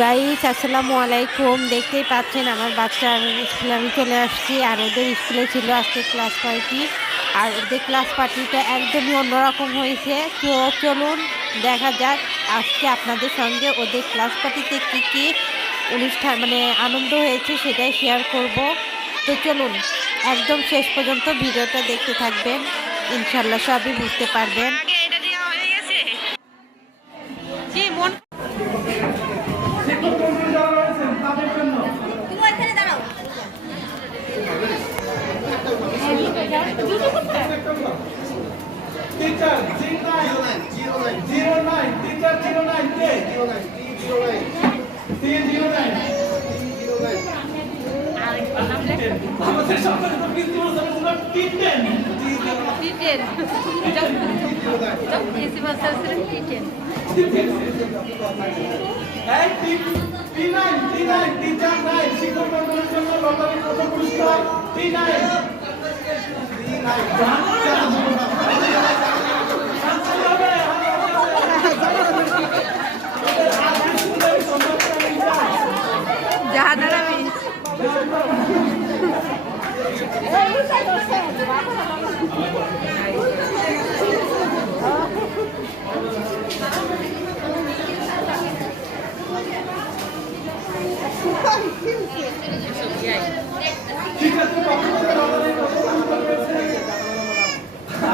Guys আসসালামু আলাইকুম। দেখতেই পাচ্ছেন আমার বাচ্চার স্কুলে আমি চলে আসছি। আর ওদের স্কুলে ছিল আজকে ক্লাস পার্টি। আর ওদের ক্লাস পার্টিটা একদমই অন্যরকম হয়েছে। তো চলুন দেখা যাক আজকে আপনাদের সঙ্গে ওদের ক্লাস পার্টিতে কী কী অনুষ্ঠান আনন্দ হয়েছে সেটাই শেয়ার করব। তো চলুন একদম শেষ পর্যন্ত ভিডিওটা দেখতে থাকবেন, ইনশাল্লাহ সবই বুঝতে পারবেন। Teacher 09 teacher 09 K 309 আমাদের সঙ্গে তো কিন্তু তোমরা T10 T9 টিচার 9 শিক্ষক মণ্ডলীর জন্য লটারি প্রথম পুরস্কার T9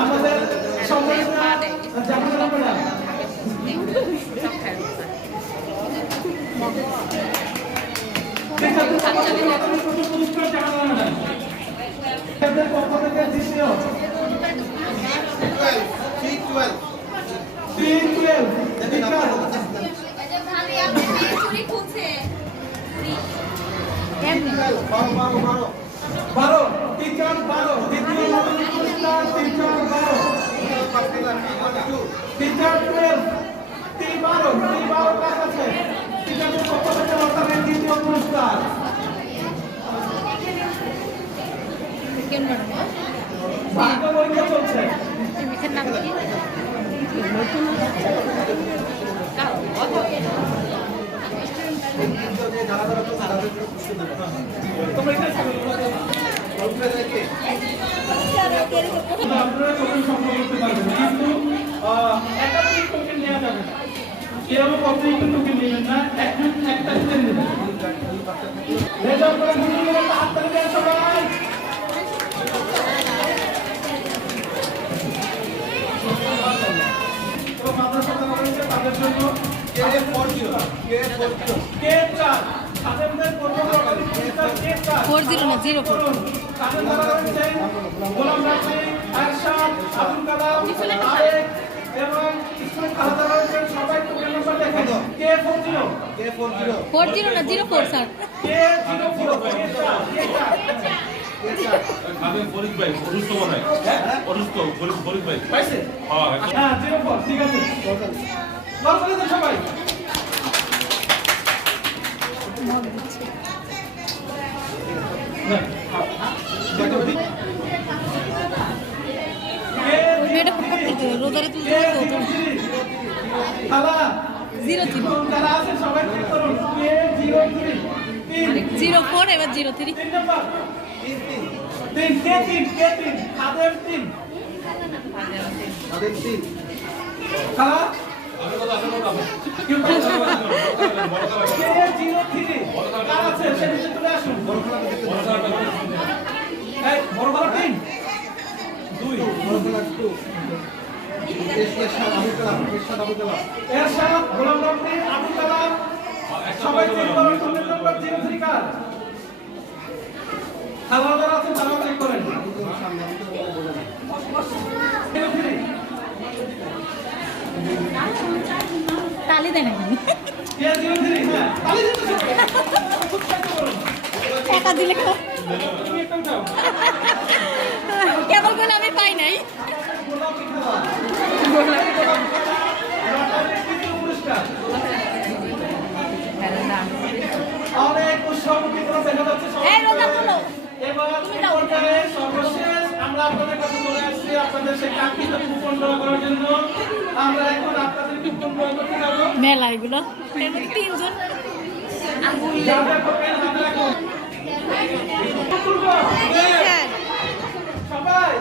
আমাদের সম্মানিত জাহানারা ম্যাডাম পুরস্কার জাহানারা ম্যাডাম এদের পক্ষ থেকে দ্বিতীয় বারো টিচার 12 দ্বিতীয় পুরস্কার টিচার 12 টিচার 12 T12 কাজ আছে টিচারের পক্ষ থেকে লটারির দ্বিতীয় পুরস্কার ভাগ্য পরীক্ষা চলছে আপনারা টোকেন সংগ্রহ করতে পারবেন, কিন্তু একাধিক টোকেন নেওয়া যাবে না। এরকম অতিরিক্ত টোকেন নেবেন না, একটা টোকেন নেবেন। রেজাল্ট করে হাততালি দেন সবাই। মাদ্রাসা রয়েছে তাদের জন্য K4 ছাত্রদের পূর্ব লটারি পুরস্কার K4 40 না 04 তাদের দ্বারা রয়েছে গোলাম রাব্বি, আরশাদ, আব্দুল কালাম, আরেক এবং স্কুলের খালাদা রয়েছে। সবাই টোকেন নাম্বার দেখেন K40 না 04 স্যার আমি ফরিদ ভাই অসুস্থ মনে হয় অসুস্থ ফরিদ ভাই পাইছে হ্যাঁ 04 ঠিক আছে নরমালি তো সবাই রোজারে খালা 03 যারা আছে সবাই চেক করুন04 এবার 03 3 নাম্বার 3 K3 খাদের 3 খালা কার আছে সেদিকে চলে আসুন। এই বড় বড় টিম 2 এরশাদ, গোলাম রাব্বি, আবুল কালাম সবাই চেক করুন টোকেন নাম্বার 03 কার খালাদার আছে তারাও চেক করেন। তালি দেন টাকা দিলে কেবল করে আমি পাই নাই অনেক উৎসব দেখা যাচ্ছে। এবার সর্বশেষ আমরা আপনাদের কাছে চলে আসছি আপনাদের সেই কাঙ্ক্ষিত কুপন দেওয়া করার জন্য। আমরা এখন আপনাদের কুপন দেওয়া করতে যাবো। মেলা এগুলো তিনজন যা যা করবেন হাতে রাখুন। সবাই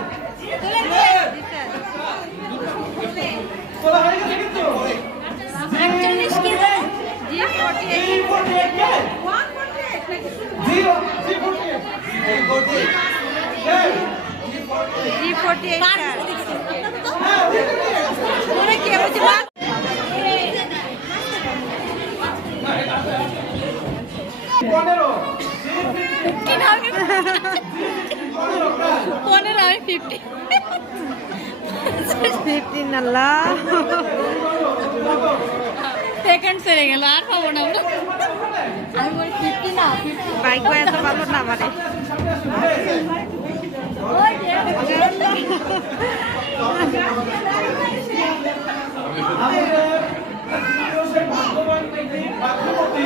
তোলা হয়ে গেছে কিন্তু পনেরো 50 15 আল্লাহ সেকেন্ড সেরে গেল আর পাবো না আমরা আমি বলি 50 না 50 বাইক এত ভালো না আমারে ভাগ্যবান ব্যক্তি ভাগ্যবতী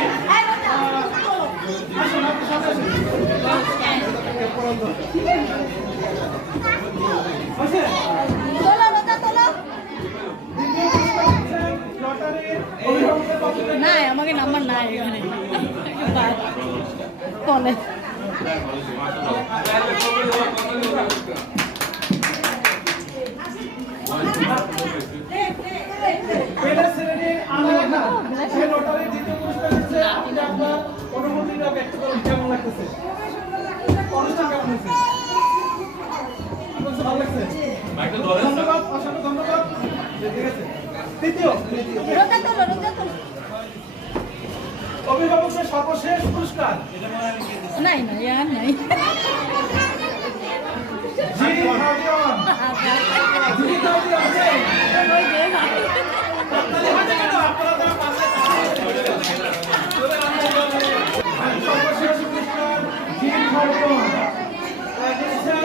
আসুন আপনি সাথে আসুন হয়েছে? লটারির অভিভাবকের পক্ষ থেকে না আমাকে নাম্বার নাই এখানে বলে পেলের শ্রেণীর আনালেখা সে লটারির দ্বিতীয় পুরস্কার দিচ্ছে। আপনি আপনার অনুভূতিটা ব্যক্ত করুন, কেমন লাগতেছে? অনুষ্ঠান কেমন হয়েছে? ভালো লাগছে? ধন্যবাদ, অসংখ্য ধন্যবাদ। ঠিক আছে। তৃতীয় অভিভাবকের সর্বশেষ পুরস্কার নাই না ইয়ার নাই জি ভাগ্যবান। জি ভাগ্যবান আছে। ওই যে তাহলে হয়েছে কেন? আপনারা যারা পাশে সর্বশেষ পুরস্কার জি ভাগ্যবান। দিচ্ছে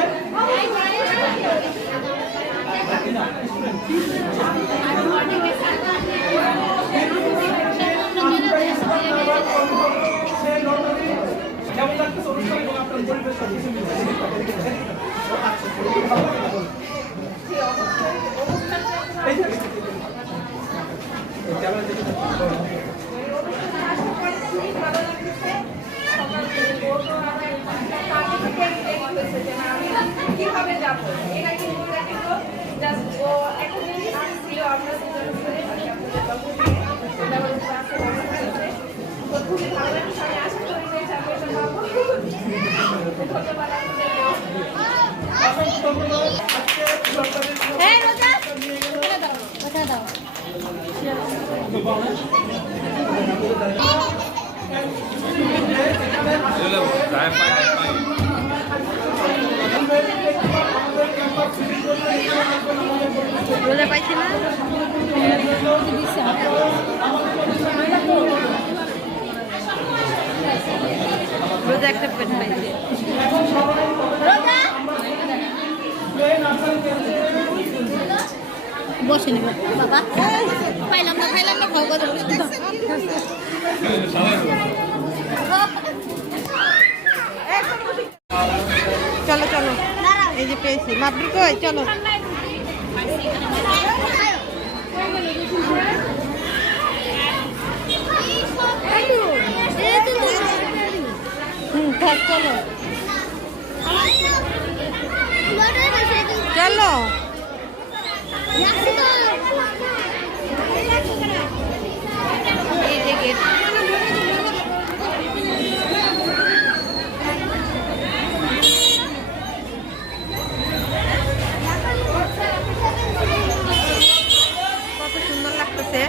সেই লটারি কেমন লাগতেছে অনুষ্ঠান এবং আপনার পরিবেশটা এই যে কিভাবে যাবো এটা কিন্তু জাস্ট ও একটা জিনিস ছিল আমরা খুবই ভালো লাগছে আমি আশা করি যে চাকরিটা পাবো ধন্যবাদ এই রোজা ওটা দাও রোজা পাইছি না রোজা একটা পেন পাইছি বসে নিব বাবা পাইলাম না ভয় করে বসে চলো চলো এই যে পেয়েছি মাবরি কই চলো থাক চলো চলো এই যে গেট কত সুন্দর লাগতেছে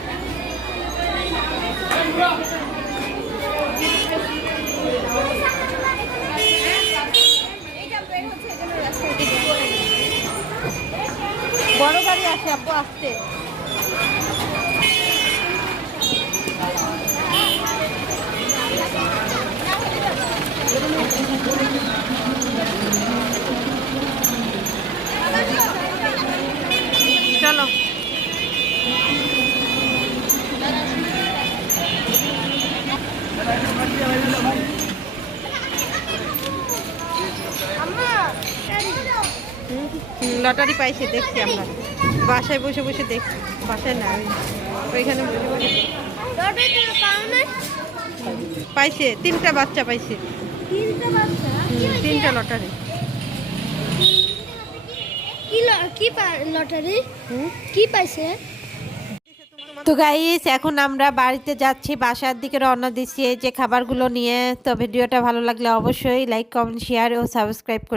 বড় গাড়ি আসে আপু আসতে চলো লটারি পাইছে দেখছি আমরা বাসায় বসে বসে দেখছি বাসায় না ওইখানে বসে বসে পাইছে 3টা বাচ্চা পাইছে। 3টা বাচ্চা কি হয়েছে? 3টা লটারি। লটারি কি পাইছে? তো গাইস এখন আমরা বাড়িতে যাচ্ছি, বাসার দিকে রওনা দিচ্ছি এই যে খাবারগুলো নিয়ে। তো ভিডিওটা ভালো লাগলে অবশ্যই লাইক কমেন্ট শেয়ার ও সাবস্ক্রাইব করে